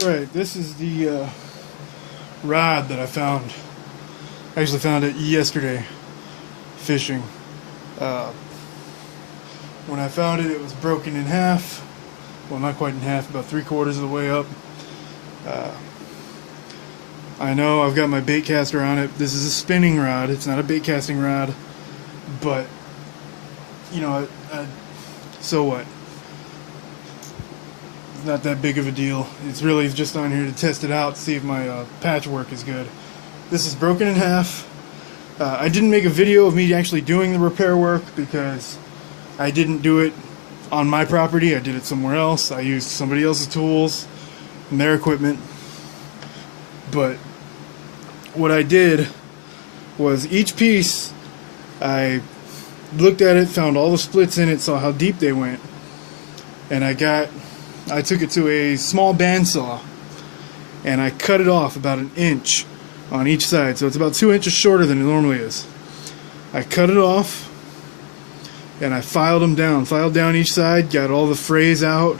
Alright, this is the rod that I found. I actually found it yesterday fishing. Uh, when I found it, it was broken in half. Well, not quite in half, about 3/4 of the way up. I know I've got my bait caster on it. This is a spinning rod. It's not a bait casting rod. But, you know, so what? It's not that big of a deal. It's really just on here to test it out, see if my patch work is good. This is broken in half. I didn't make a video of me actually doing the repair work because I didn't do it on my property. I did it somewhere else. I used somebody else's tools and their equipment. But what I did was each piece, I looked at it, found all the splits in it, saw how deep they went, and I took it to a small bandsaw and I cut it off about 1 inch on each side, so it's about 2 inches shorter than it normally is. I cut it off and I filed down each side, got all the frays out,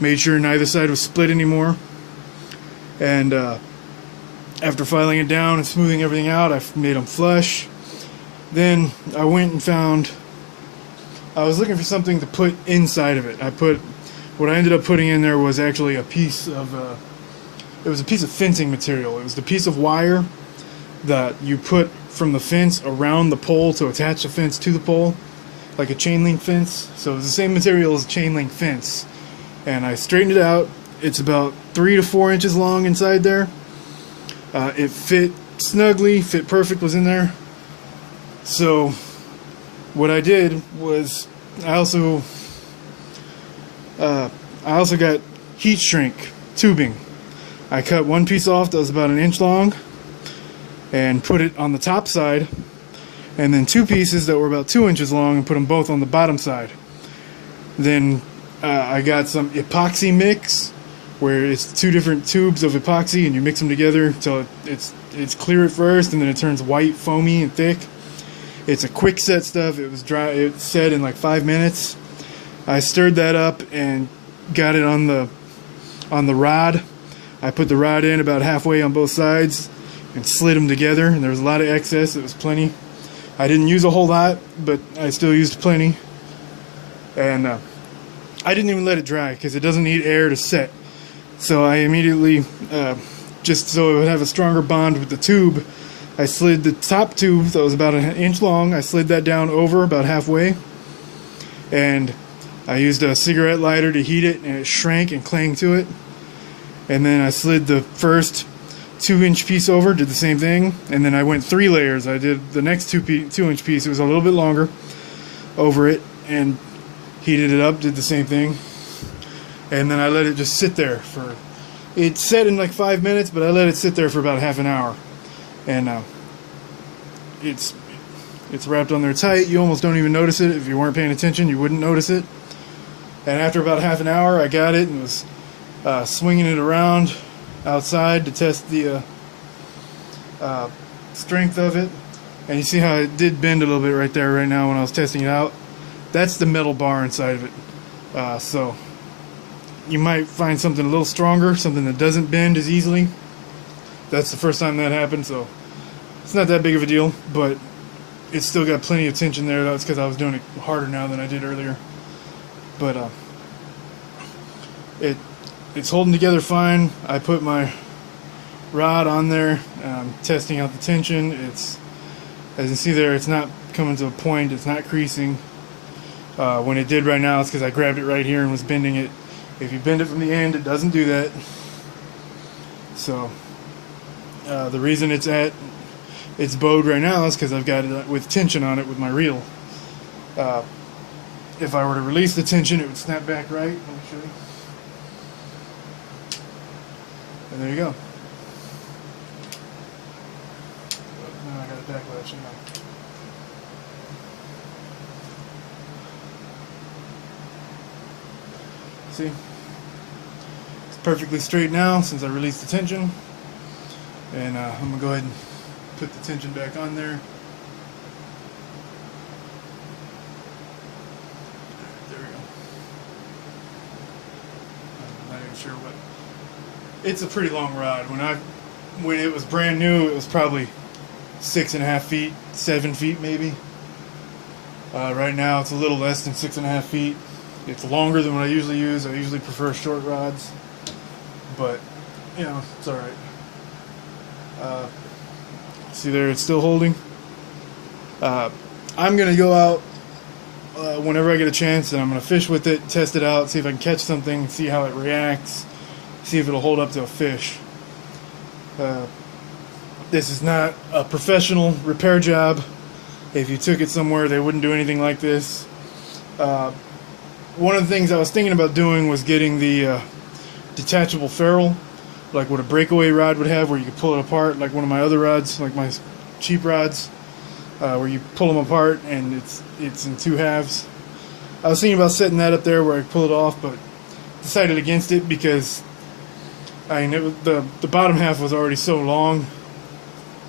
made sure neither side was split anymore, and after filing it down and smoothing everything out, I made them flush. Then I went and I was looking for something to put inside of it. What I ended up putting in there was actually a piece of it was a piece of fencing material. It was the piece of wire that you put from the fence around the pole to attach the fence to the pole, like a chain link fence. So it's the same material as a chain link fence. And I straightened it out. It's about 3 to 4 inches long inside there. It fit snugly, fit perfect, was in there. So what I did was I also got heat shrink tubing. I cut one piece off that was about 1 inch long and put it on the top side, and then 2 pieces that were about 2 inches long and put them both on the bottom side. Then I got some epoxy mix, where it's 2 different tubes of epoxy and you mix them together until it's clear at first and then it turns white, foamy, and thick. It's a quick set stuff. It was dry. It set in like 5 minutes. I stirred that up and got it on the rod. I put the rod in about halfway on both sides and slid them together, and there was a lot of excess. It was plenty. I didn't use a whole lot, but I still used plenty. And I didn't even let it dry because it doesn't need air to set. So I immediately, just so it would have a stronger bond with the tube, I slid the top tube that was about 1 inch long. I slid that down over about halfway, and I used a cigarette lighter to heat it, and it shrank and clung to it. And then I slid the first 2-inch piece over, did the same thing, and then I went 3 layers. I did the next 2-inch piece, it was a little bit longer, over it, and heated it up, did the same thing. And then I let it just sit there it set in like 5 minutes, but I let it sit there for about half an hour. And it's wrapped on there tight. You almost don't even notice it. If you weren't paying attention, you wouldn't notice it. And after about half an hour, I got it and was swinging it around outside to test the strength of it. And you see how it did bend a little bit right there right now when I was testing it out. That's the metal bar inside of it. So you might find something a little stronger, something that doesn't bend as easily. That's the first time that happened, so it's not that big of a deal, but it's still got plenty of tension there. That's because I was doing it harder now than I did earlier. But it's holding together fine. I put my rod on there, testing out the tension. It's, as you can see there, it's not coming to a point. It's not creasing. When it did right now, it's because I grabbed it right here and was bending it. If you bend it from the end, it doesn't do that. So the reason it's bowed right now is because I've got it with tension on it with my reel. If I were to release the tension, it would snap back right. Let me show you. And there you go. Now I got a backlash now. See? It's perfectly straight now since I released the tension. And I'm going to go ahead and put the tension back on there. There we go. I'm not even sure what it's a pretty long rod. When it was brand new, it was probably 6.5 feet, 7 feet maybe. Right now it's a little less than 6.5 feet. It's longer than what I usually use. I usually prefer short rods, but you know, it's all right. See there, it's still holding. I'm gonna go out whenever I get a chance, and I'm gonna fish with it, test it out, see if I can catch something, see how it reacts, see if it'll hold up to a fish. This is not a professional repair job. If you took it somewhere, they wouldn't do anything like this. One of the things I was thinking about doing was getting the detachable ferrule, like what a breakaway rod would have, where you could pull it apart, like one of my other rods, like my cheap rods, where you pull them apart and it's in two halves. I was thinking about setting that up there where I could pull it off, but decided against it because I mean, the bottom half was already so long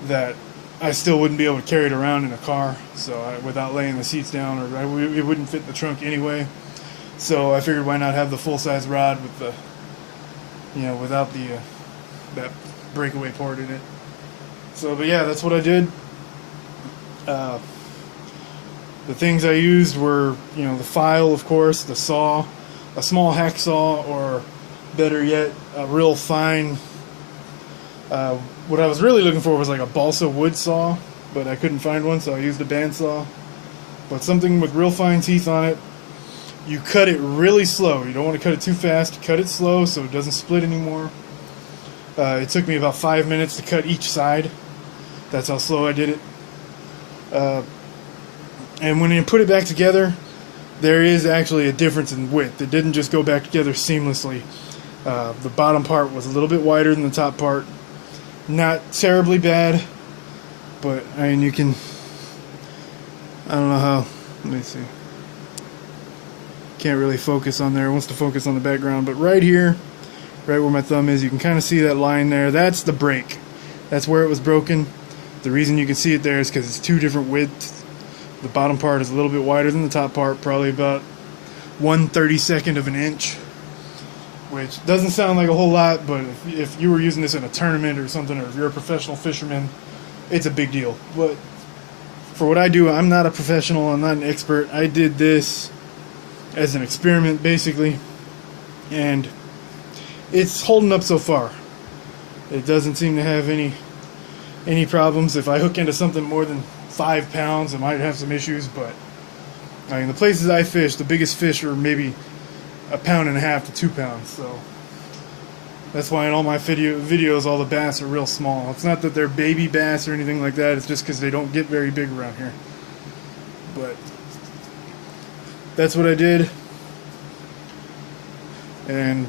that I still wouldn't be able to carry it around in a car, so without laying the seats down, or it wouldn't fit in the trunk anyway. So I figured, why not have the full size rod with the, you know, without the that breakaway part in it. So, but yeah, that's what I did. The things I used were, you know, the file, of course, the saw, a small hacksaw, or better yet, a real fine. What I was really looking for was like a balsa wood saw, but I couldn't find one, so I used a bandsaw. But something with real fine teeth on it. You cut it really slow. You don't want to cut it too fast. Cut it slow so it doesn't split anymore. It took me about 5 minutes to cut each side. That's how slow I did it. And when you put it back together, there is actually a difference in width. It didn't just go back together seamlessly. The bottom part was a little bit wider than the top part. Not terribly bad, but I mean, you can, I don't know how, let me see. Can't really focus on there. It wants to focus on the background, but right here, right where my thumb is, you can kind of see that line there. That's the break. That's where it was broken. The reason you can see it there is because it's two different widths. The bottom part is a little bit wider than the top part, probably about 1/32 of an inch, which doesn't sound like a whole lot, but if you were using this in a tournament or something, or if you're a professional fisherman, it's a big deal. But for what I do, I'm not a professional, I'm not an expert. I did this as an experiment, basically, and it's holding up so far. It doesn't seem to have any problems. If I hook into something more than 5 pounds, I might have some issues, but I mean, the places I fish, the biggest fish are maybe 1.5 pounds to 2 pounds, so that's why in all my videos all the bass are real small. It's not that they're baby bass or anything like that, it's just because they don't get very big around here. But that's what I did, and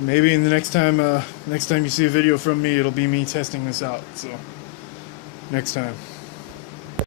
maybe in the next time you see a video from me, it'll be me testing this out. So next time.